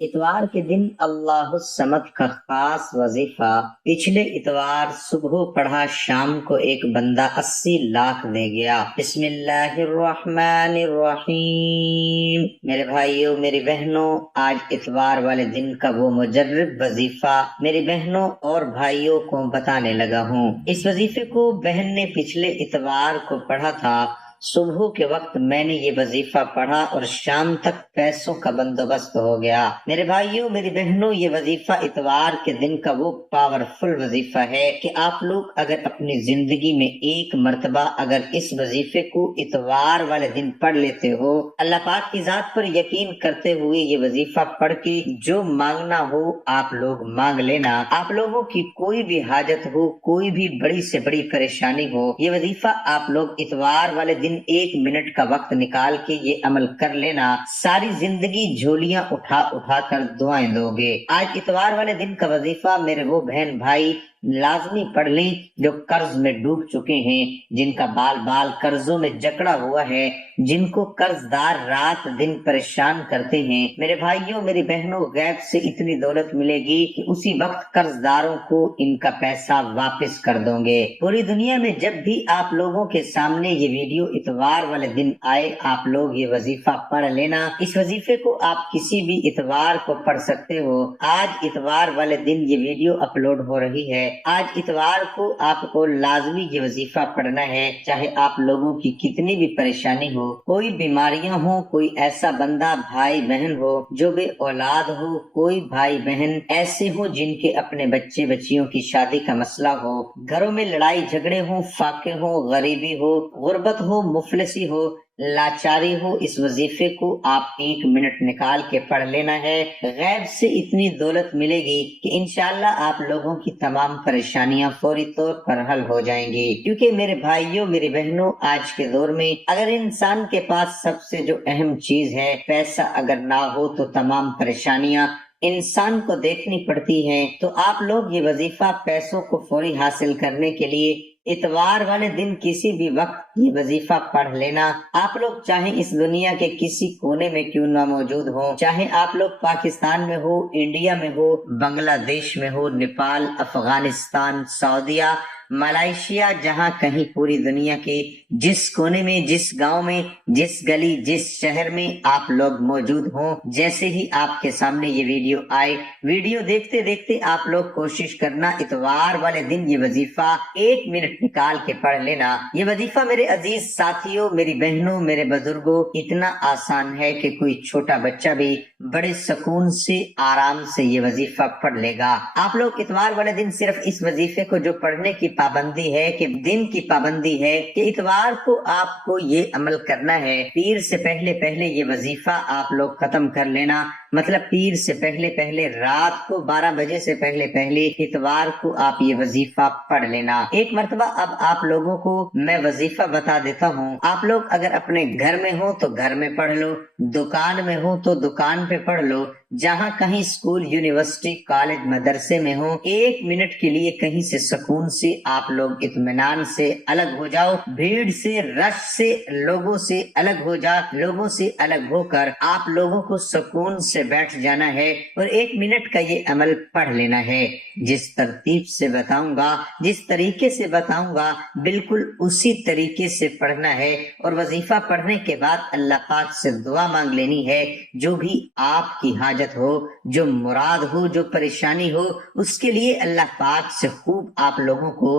اتوار کے دن اللہ الصمد کا خاص وظیفہ پچھلے اتوار صبح پڑھا، شام کو ایک بندہ 80 لاکھ دے گیا۔ بسم اللہ الرحمن الرحیم۔ میرے بھائیوں، میری بہنوں، آج اتوار والے دن کا وہ مجرب وظیفہ میری بہنوں اور بھائیوں کو بتانے لگا ہوں۔ اس وظیفے کو بہن نے پچھلے اتوار کو پڑھا تھا۔ صبح کے وقت میں نے یہ وظیفہ پڑھا اور شام تک پیسوں کا بندوبست ہو گیا۔ میرے بھائیوں، میری بہنوں، یہ وظیفہ اتوار کے دن کا وہ پاورفل وظیفہ ہے کہ آپ لوگ اگر اپنی زندگی میں ایک مرتبہ اگر اس وظیفے کو اتوار والے دن پڑھ لیتے ہو، اللہ پاک کی ذات پر یقین کرتے ہوئے یہ وظیفہ پڑھ کے جو مانگنا ہو آپ لوگ مانگ لینا۔ آپ لوگوں کی کوئی بھی حاجت ہو، کوئی بھی بڑی سے بڑی پریشانی ہو، یہ وظیفہ آپ لوگ اتوار والے دن 1 منٹ کا وقت نکال کے یہ عمل کر لینا، ساری زندگی جھولیاں اٹھا اٹھا کر دعائیں دو گے۔ آج اتوار والے دن کا وظیفہ میرے وہ بہن بھائی لازمی پڑھ لیں جو قرض میں ڈوب چکے ہیں، جن کا بال بال قرضوں میں جکڑا ہوا ہے، جن کو قرض دار رات دن پریشان کرتے ہیں۔ میرے بھائیوں، میری بہنوں، غیب سے اتنی دولت ملے گی کہ اسی وقت قرض داروں کو ان کا پیسہ واپس کر دو گے۔ پوری دنیا میں جب بھی آپ لوگوں کے سامنے یہ ویڈیو اتوار والے دن آئے، آپ لوگ یہ وظیفہ پڑھ لینا۔ اس وظیفے کو آپ کسی بھی اتوار کو پڑھ سکتے ہو۔ آج اتوار والے دن یہ ویڈیو اپلوڈ ہو رہی ہے۔ آج اتوار کو آپ کو لازمی یہ وظیفہ پڑھنا ہے، چاہے آپ لوگوں کی کتنی بھی پریشانی ہو، کوئی بیماریاں ہوں، کوئی ایسا بندہ بھائی بہن ہو جو بے اولاد ہو، کوئی بھائی بہن ایسے ہوں جن کے اپنے بچے بچیوں کی شادی کا مسئلہ ہو، گھروں میں لڑائی جھگڑے ہوں، فاقے ہوں، غریبی ہو، غربت ہو، مفلسی ہو، لاچاری ہو، اس وظیفے کو آپ 1 منٹ نکال کے پڑھ لینا ہے۔ غیب سے اتنی دولت ملے گی کہ انشاءاللہ آپ لوگوں کی تمام پریشانیاں فوری طور پر حل ہو جائیں گی۔ کیونکہ میرے بھائیوں، میری بہنوں، آج کے دور میں اگر انسان کے پاس سب سے جو اہم چیز ہے، پیسہ اگر نہ ہو تو تمام پریشانیاں انسان کو دیکھنی پڑتی ہیں۔ تو آپ لوگ یہ وظیفہ پیسوں کو فوری حاصل کرنے کے لیے اتوار والے دن کسی بھی وقت یہ وظیفہ پڑھ لینا۔ آپ لوگ چاہے اس دنیا کے کسی کونے میں کیوں نہ موجود ہو، چاہے آپ لوگ پاکستان میں ہو، انڈیا میں ہو، بنگلہ دیش میں ہو، نیپال، افغانستان، سعودیہ، ملائیشیا، جہاں کہیں پوری دنیا کے جس کونے میں، جس گاؤں میں، جس گلی، جس شہر میں آپ لوگ موجود ہوں، جیسے ہی آپ کے سامنے یہ ویڈیو آئے، ویڈیو دیکھتے دیکھتے آپ لوگ کوشش کرنا اتوار والے دن یہ وظیفہ 1 منٹ نکال کے پڑھ لینا۔ یہ وظیفہ میرے عزیز ساتھیوں، میری بہنوں، میرے بزرگوں، اتنا آسان ہے کہ کوئی چھوٹا بچہ بھی بڑے سکون سے آرام سے یہ وظیفہ پڑھ لے گا۔ آپ لوگ اتوار والے دن صرف اس وظیفے کو جو پڑھنے کی پابندی ہے، کہ دن کی پابندی ہے کہ اتوار کو آپ کو یہ عمل کرنا ہے، پیر سے پہلے پہلے یہ وظیفہ آپ لوگ ختم کر لینا۔ مطلب پیر سے پہلے پہلے رات کو 12 بجے سے پہلے پہلے اتوار کو آپ یہ وظیفہ پڑھ لینا۔ ایک مرتبہ اب آپ لوگوں کو میں وظیفہ بتا دیتا ہوں۔ آپ لوگ اگر اپنے گھر میں ہو تو گھر میں پڑھ لو، دکان میں ہو تو دکان پہ پڑھ لو، جہاں کہیں اسکول، یونیورسٹی، کالج، مدرسے میں ہو، 1 منٹ کے لیے کہیں سے سکون سے آپ لوگ اطمینان سے الگ ہو جاؤ، بھیڑ سے، رش سے، لوگوں سے الگ ہو جا، لوگوں سے الگ ہو کر آپ لوگوں کو سکون سے بیٹھ جانا ہے اور 1 منٹ کا یہ عمل پڑھ لینا ہے۔ جس ترتیب سے بتاؤں گا، جس طریقے سے بتاؤں گا، بالکل اسی طریقے سے پڑھنا ہے، اور وظیفہ پڑھنے کے بعد اللہ پاک سے دعا مانگ لینی ہے۔ جو بھی آپ کی حاجت ہو، جو مراد ہو، جو پریشانی ہو، اس کے لیے اللہ پاک سے خوب آپ لوگوں کو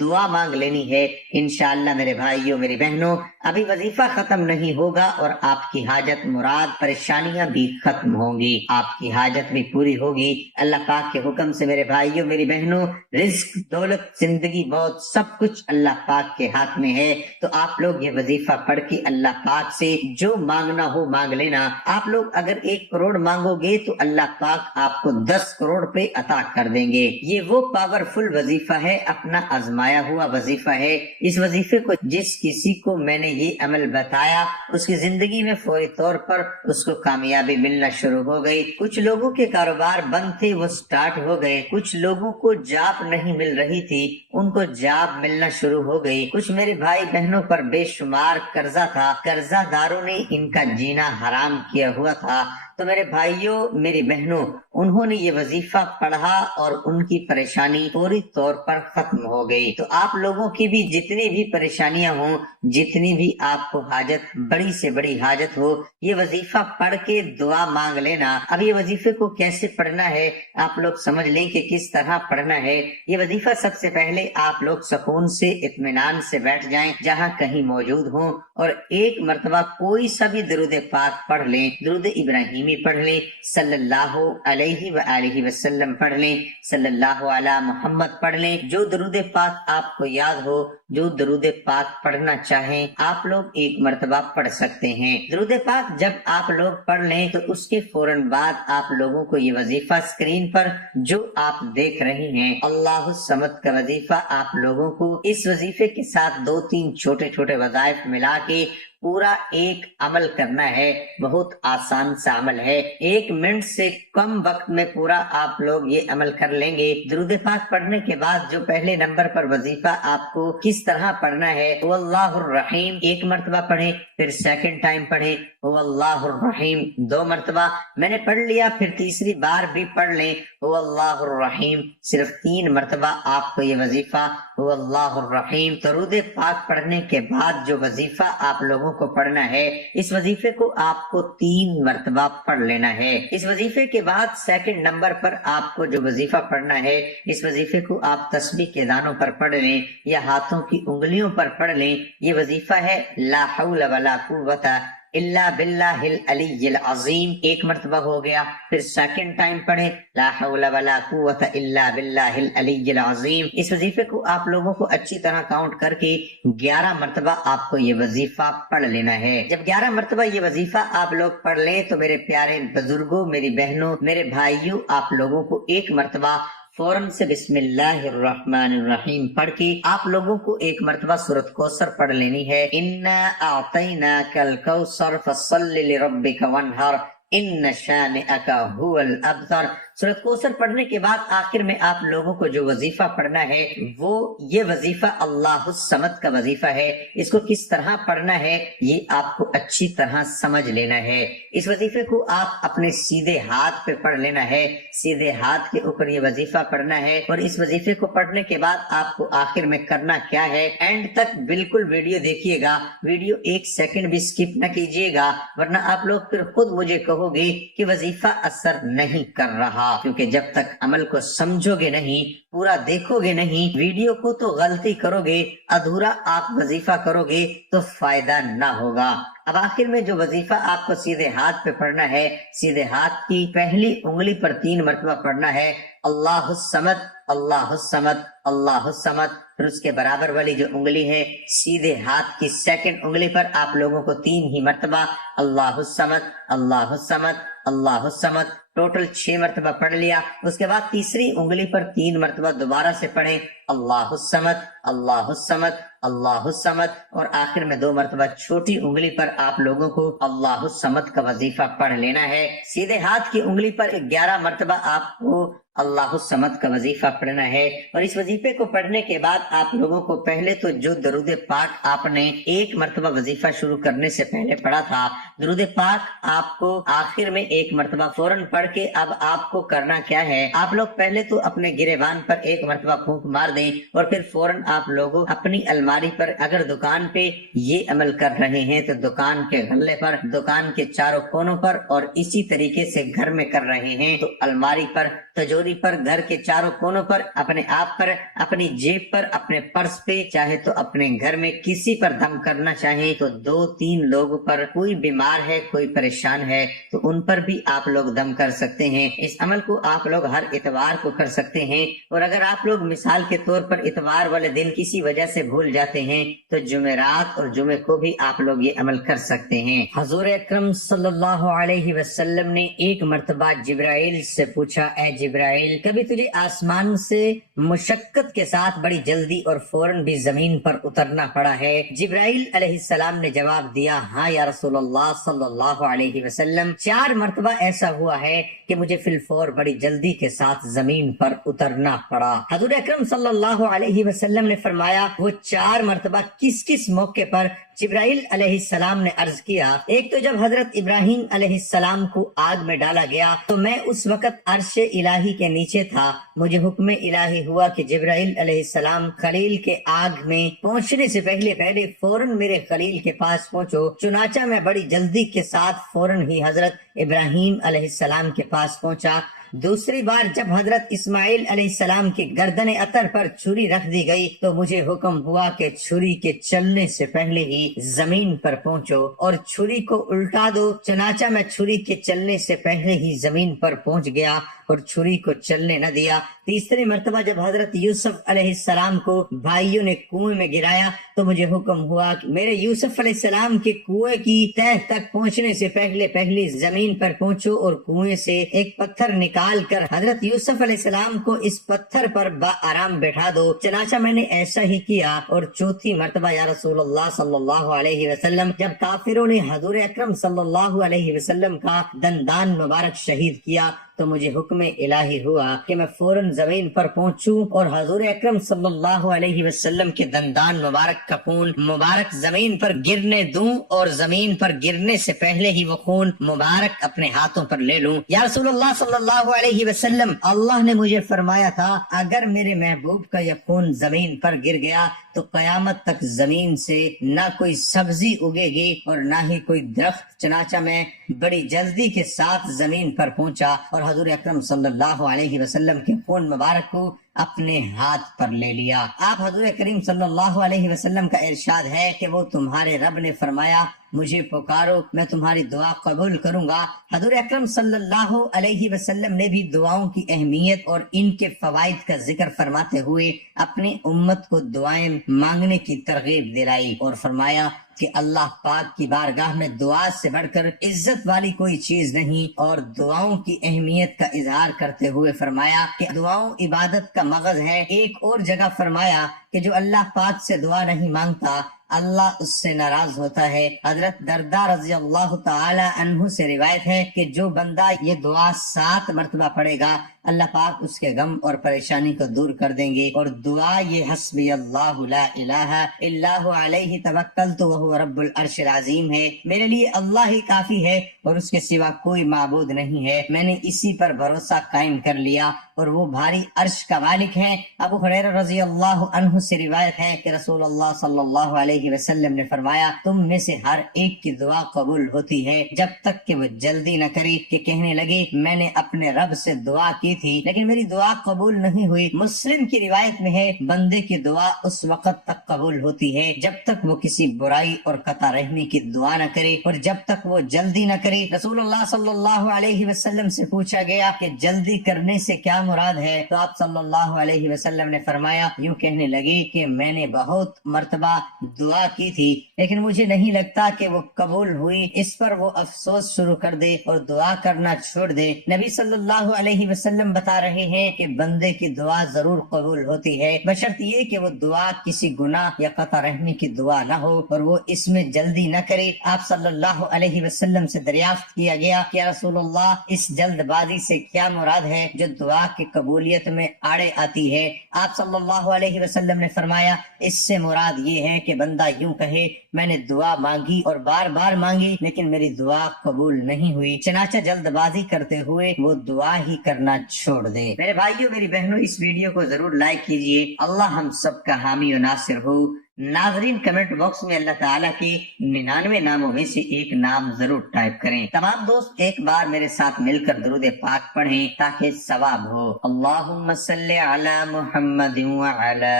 دعا مانگ لینی ہے۔ انشاءاللہ میرے بھائیوں، میری بہنوں، ابھی وظیفہ ختم نہیں ہوگا اور آپ کی حاجت، مراد، پریشانیاں بھی ختم ہوں گی، آپ کی حاجت بھی پوری ہوگی اللہ پاک کے حکم سے۔ میرے بھائیوں، میری بہنوں، رزق، دولت، زندگی، موت، سب کچھ اللہ پاک کے ہاتھ میں ہے۔ تو آپ لوگ یہ وظیفہ پڑھ کے اللہ پاک سے جو مانگنا ہو مانگ لینا۔ آپ لوگ اگر 1 کروڑ مانگو گے تو اللہ پاک آپ کو 10 کروڑ پہ عطا کر دیں گے۔ یہ وہ پاورفل وظیفہ ہے، اپنا آزمایا ہوا وظیفہ ہے۔ اس وظیفے کو جس کسی کو میں نے یہ عمل بتایا، اس کی زندگی میں فوری طور پر اس کو کامیابی ملنا شروع ہو گئی۔ کچھ لوگوں کے کاروبار بند تھے، وہ سٹارٹ ہو گئے۔ کچھ لوگوں کو جاب نہیں مل رہی تھی، ان کو جاب ملنا شروع ہو گئی۔ کچھ میرے بھائی بہنوں پر بے شمار قرضہ تھا، قرضہ داروں نے ان کا جینا حرام کیا ہوا تھا، تو تو میرے بھائیوں میری بہنوں انہوں نے یہ وظیفہ پڑھا اور ان کی پریشانی فوری طور پر ختم ہو گئی۔ تو آپ لوگوں کی بھی جتنی بھی پریشانیاں ہوں، جتنی بھی آپ کو حاجت بڑی سے بڑی حاجت ہو، یہ وظیفہ پڑھ کے دعا مانگ لینا۔ اب یہ وظیفے کو کیسے پڑھنا ہے آپ لوگ سمجھ لیں کہ کس طرح پڑھنا ہے۔ یہ وظیفہ سب سے پہلے آپ لوگ سکون سے اطمینان سے بیٹھ جائیں جہاں کہیں موجود ہوں، اور ایک مرتبہ کوئی سا بھی درود پاک پڑھ لیں، درود ابراہیمی پڑھ لیں، صلی اللہ علیہ وآلہ وسلم پڑھ لیں، صلی اللہ علی محمد پڑھ لیں۔ جو درود پاک آپ کو یاد ہو، جو درود پاک پڑھنا چاہیں آپ لوگ ایک مرتبہ پڑھ سکتے ہیں۔ درود پاک جب آپ لوگ پڑھ لیں تو اس کے فوراً بعد آپ لوگوں کو یہ وظیفہ اسکرین پر جو آپ دیکھ رہے ہیں اللہ الصمد کا وظیفہ، آپ لوگوں کو اس وظیفے کے ساتھ 2-3 چھوٹے چھوٹے وظائف ملا کے پورا ایک عمل کرنا ہے۔ بہت آسان سا عمل ہے، 1 منٹ سے کم وقت میں پورا آپ لوگ یہ عمل کر لیں گے۔ درود پاک پڑھنے کے بعد جو پہلے نمبر پر وظیفہ آپ کو کس طرح پڑھنا ہے، هو اللہ الرحیم 1 مرتبہ پڑھیں، پھر سیکنڈ ٹائم پڑھیں هو اللہ الرحیم 2 مرتبہ، میں نے پڑھ لیا پھر تیسری بار بھی پڑھ لیں هو اللہ الرحیم، صرف 3 مرتبہ آپ کو یہ وظیفہ هو اللہ الرحیم۔ درود پاک پڑھنے کے بعد جو وظیفہ آپ لوگوں کو پڑھنا ہے، اس وظیفے کو آپ کو 3 مرتبہ پڑھ لینا ہے۔ اس وظیفے کے بعد سیکنڈ نمبر پر آپ کو جو وظیفہ پڑھنا ہے، اس وظیفے کو آپ تسبیح کے دانوں پر پڑھ لیں یا ہاتھوں کی انگلیوں پر پڑھ لیں۔ یہ وظیفہ ہے لا حول ولا قوت الا باللہ العلی العظیم، 1 مرتبہ ہو گیا، پھر سیکنڈ ٹائم پڑھیں لا حول ولا قوت الا باللہ العلی العظیم۔ اس وظیفے کو آپ لوگوں کو اچھی طرح کاؤنٹ کر کے 11 مرتبہ آپ کو یہ وظیفہ پڑھ لینا ہے۔ جب 11 مرتبہ یہ وظیفہ آپ لوگ پڑھ لیں تو میرے پیارے بزرگوں، میری بہنوں، میرے بھائیوں، آپ لوگوں کو 1 مرتبہ فوراً سے بسم اللہ الرحمن الرحیم پڑھ کے آپ لوگوں کو 1 مرتبہ سورۃ کوثر پڑھ لینی ہے۔ انا اعطیناک الکوثر فصل لربک وانحر ان شانئک هو الابتر۔ سورۃ کوثر پڑھنے کے بعد آخر میں آپ لوگوں کو جو وظیفہ پڑھنا ہے وہ یہ وظیفہ اللہ الصمد کا وظیفہ ہے۔ اس کو کس طرح پڑھنا ہے یہ آپ کو اچھی طرح سمجھ لینا ہے۔ اس وظیفے کو آپ اپنے سیدھے ہاتھ پہ پڑھ لینا ہے، سیدھے ہاتھ کے اوپر یہ وظیفہ پڑھنا ہے، اور اس وظیفے کو پڑھنے کے بعد آپ کو آخر میں کرنا کیا ہے، اینڈ تک بالکل ویڈیو دیکھیے گا، ویڈیو 1 سیکنڈ بھی سکپ نہ کیجیے گا، ورنہ آپ لوگ پھر خود مجھے کہو گے کہ وظیفہ اثر نہیں کر رہا، کیونکہ جب تک عمل کو سمجھو گے نہیں، پورا دیکھو گے نہیں، ویڈیو کو تو غلطی کرو گے، ادھورا آپ وظیفہ کرو گے تو فائدہ نہ ہوگا۔ اب آخر میں جو وظیفہ آپ کو سیدھے ہاتھ پہ پڑھنا ہے، سیدھے ہاتھ کی پہلی انگلی پر 3 مرتبہ پڑھنا ہے اللہ الصمد اللہ الصمد اللہ الصمد، پھر اس کے برابر والی جو انگلی ہے سیدھے ہاتھ کی سیکنڈ انگلی پر آپ لوگوں کو 3 ہی مرتبہ اللہ الصمد اللہ الصمد اللہ الصمد، ٹوٹل 6 مرتبہ پڑھ لیا۔ اس کے بعد تیسری انگلی پر 3 مرتبہ دوبارہ سے پڑھیں اللہ الصمد اللہ الصمد اللہ الصمد، اور آخر میں 2 مرتبہ چھوٹی انگلی پر آپ لوگوں کو اللہ الصمد کا وظیفہ پڑھ لینا ہے۔ سیدھے ہاتھ کی انگلی پر 11 مرتبہ آپ کو اللہ الصمد کا وظیفہ پڑھنا ہے، اور اس وظیفے کو پڑھنے کے بعد آپ لوگوں کو پہلے تو جو درود پاک آپ نے 1 مرتبہ وظیفہ شروع کرنے سے پہلے پڑھا تھا، درود پاک آپ کو آخر میں 1 مرتبہ فوراً پڑھ کے اب آپ کو کرنا کیا ہے، آپ لوگ پہلے تو اپنے گریبان پر 1 مرتبہ پھونک مار دیں، اور پھر فوراً آپ لوگوں اپنی الماری پر، اگر دکان پہ یہ عمل کر رہے ہیں تو دکان کے غلے پر، دکان کے چاروں کونوں پر، اور اسی طریقے سے گھر میں کر رہے ہیں تو الماری پر، تجوری پر، گھر کے چاروں کونوں پر، اپنے آپ پر، اپنی جیب پر، اپنے پرس پہ، چاہے تو اپنے گھر میں کسی پر دم کرنا چاہیں تو 2-3 لوگوں پر، کوئی بیمار ہے کوئی پریشان ہے تو ان پر بھی آپ لوگ دم کر سکتے ہیں۔ اس عمل کو آپ لوگ ہر اتوار کو کر سکتے ہیں، اور اگر آپ لوگ مثال کے طور پر اتوار والے دن کسی وجہ سے بھول جاتے ہیں تو جمعرات اور جمعے کو بھی آپ لوگ یہ عمل کر سکتے ہیں۔ حضور اکرم صلی اللہ علیہ وسلم نے 1 مرتبہ جبرائیل سے پوچھا، اے جبرائیل، کبھی تجھے آسمان سے مشقت کے ساتھ بڑی جلدی اور فوراً بھی زمین پر اترنا پڑا ہے؟ جبرائیل علیہ السلام نے جواب دیا، ہاں یا رسول اللہ صلی اللہ علیہ وسلم، 4 مرتبہ ایسا ہوا ہے کہ مجھے فی الفور بڑی جلدی کے ساتھ زمین پر اترنا پڑا۔ حضور اکرم صلی اللہ علیہ وسلم نے فرمایا وہ 4 مرتبہ کس کس موقع پر جبرائیل علیہ السلام نے عرض کیا، ایک تو جب حضرت ابراہیم علیہ السلام کو آگ میں ڈالا گیا تو میں اس وقت عرش الہی کے نیچے تھا، مجھے حکم الہی ہوا کہ جبرائیل علیہ السلام خلیل کے آگ میں پہنچنے سے پہلے فوراً میرے خلیل کے پاس پہنچو۔ چنانچہ میں بڑی جلدی کے ساتھ فوراً ہی حضرت ابراہیم علیہ السلام کے پاس پہنچا۔ دوسری بار جب حضرت اسماعیل علیہ السلام کی گردن عطر پر چھری رکھ دی گئی تو مجھے حکم ہوا کہ چھری کے چلنے سے پہلے ہی زمین پر پہنچو اور چھری کو الٹا دو۔ چنانچہ میں چھری کے چلنے سے پہلے ہی زمین پر پہنچ گیا اور چھری کو چلنے نہ دیا۔ تیسری مرتبہ جب حضرت یوسف علیہ السلام کو بھائیوں نے کنویں میں گرایا تو مجھے حکم ہوا کہ میرے یوسف علیہ السلام کے کنویں کی تہ تک پہنچنے سے پہلے زمین پر پہنچو اور کنویں سے ایک پتھر نکال کر حضرت یوسف علیہ السلام کو اس پتھر پر آرام بیٹھا دو۔ چنانچہ میں نے ایسا ہی کیا۔ اور چوتھی مرتبہ یا رسول اللہ صلی اللہ علیہ وسلم جب کافروں نے حضور اکرم صلی اللہ علیہ وسلم کا دندان مبارک شہید کیا تو مجھے حکم الہی ہوا کہ میں فوراً زمین پر پہنچوں اور حضور اکرم صلی اللہ علیہ وسلم کے دندان مبارک کا خون مبارک زمین پر گرنے دوں اور زمین پر گرنے سے پہلے ہی وہ خون مبارک اپنے ہاتھوں پر لے لوں۔ یا رسول اللہ صلی اللہ علیہ وسلم، اللہ نے مجھے فرمایا تھا اگر میرے محبوب کا یہ خون زمین پر گر گیا تو قیامت تک زمین سے نہ کوئی سبزی اگے گی اور نہ ہی کوئی درخت۔ چنانچہ میں بڑی جلدی کے ساتھ زمین پر پہنچا اور حضور اکرم صلی اللہ علیہ وسلم کے خون مبارک کو اپنے ہاتھ پر لے لیا۔ آپ حضور کریم صلی اللہ علیہ وسلم کا ارشاد ہے کہ وہ تمہارے رب نے فرمایا مجھے پکارو میں تمہاری دعا قبول کروں گا۔ حضور اکرم صلی اللہ علیہ وسلم نے بھی دعاؤں کی اہمیت اور ان کے فوائد کا ذکر فرماتے ہوئے اپنی امت کو دعائیں مانگنے کی ترغیب دلائی اور فرمایا کہ اللہ پاک کی بارگاہ میں دعا سے بڑھ کر عزت والی کوئی چیز نہیں، اور دعاؤں کی اہمیت کا اظہار کرتے ہوئے فرمایا کہ دعاؤں عبادت کا مغز ہے۔ ایک اور جگہ فرمایا کہ جو اللہ پاک سے دعا نہیں مانگتا اللہ اس سے ناراض ہوتا ہے۔ حضرت درداء رضی اللہ تعالی عنہ سے روایت ہے کہ جو بندہ یہ دعا 7 مرتبہ پڑھے گا اللہ پاک اس کے غم اور پریشانی کو دور کر دیں گے۔ اور دعا یہ حسبی اللہ لا الہ الا هو علیہ توکلت وهو رب العرش العظیم ہے، میرے لیے اللہ ہی کافی ہے اور اس کے سوا کوئی معبود نہیں ہے، میں نے اسی پر بھروسہ قائم کر لیا اور وہ بھاری عرش کا مالک ہے۔ ابو ہریرہ رضی اللہ عنہ سے روایت ہے کہ رسول اللہ صلی اللہ علیہ وسلم نے فرمایا تم میں سے ہر ایک کی دعا قبول ہوتی ہے جب تک کہ وہ جلدی نہ کرے کہ کہنے لگے میں نے اپنے رب سے دعا کی تھی لیکن میری دعا قبول نہیں ہوئی۔ مسلم کی روایت میں ہے بندے کی دعا اس وقت تک قبول ہوتی ہے جب تک وہ کسی برائی اور قطع رحمی کی دعا نہ کرے اور جب تک وہ جلدی نہ کرے۔ رسول اللہ صلی اللہ علیہ وسلم سے پوچھا گیا کہ جلدی کرنے سے کیا مراد ہے تو آپ صلی اللہ علیہ وسلم نے فرمایا یوں کہنے لگے کہ میں نے بہت مرتبہ دعا کی تھی لیکن مجھے نہیں لگتا کہ وہ قبول ہوئی، اس پر وہ افسوس شروع کر دے اور دعا کرنا چھوڑ دے۔ نبی صلی اللہ علیہ وسلم بتا رہے ہیں کہ بندے کی دعا ضرور قبول ہوتی ہے بشرط یہ کہ وہ دعا کسی گناہ یا قطع رحمی کی دعا نہ ہو اور وہ اس میں جلدی نہ کرے۔ آپ صلی اللہ علیہ وسلم سے دریافت کیا گیا کہ رسول اللہ اس جلد بازی سے کیا مراد ہے جو دعا کی قبولیت میں آڑے آتی ہے؟ آپ صلی اللہ علیہ وسلم نے فرمایا اس سے مراد یہ ہے کہ بندہ یوں کہے میں نے دعا مانگی اور بار بار مانگی لیکن میری دعا قبول نہیں ہوئی، چنانچہ جلد بازی کرتے ہوئے وہ دعا ہی کرنا چھوڑ دے۔ میرے بھائیوں میری بہنوں اس ویڈیو کو ضرور لائک کیجئے، اللہ ہم سب کا حامی و ناصر ہو۔ ناظرین کمنٹ باکس میں اللہ تعالیٰ کے 99 ناموں میں سے ایک نام ضرور ٹائپ کریں۔ تمام دوست ایک بار میرے ساتھ مل کر درود پاک پڑھیں تاکہ ثواب ہو۔ اللہم صلی علی محمد وعلی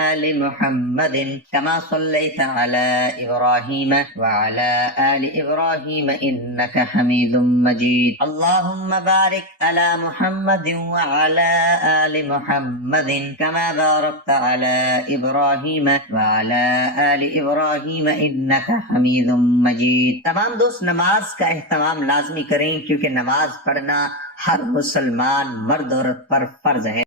آل محمد کما صلیت علی ابراہیم وعلی آل ابراہیم انک حمید مجید۔ اللہم بارک علی محمد وعلی آل محمد کما بارکت علی ابراہیم وعلی آل ابراہیم انک حمید مجید۔ تمام دوست نماز کا اہتمام لازمی کریں کیونکہ نماز پڑھنا ہر مسلمان مرد عورت پر فرض ہے۔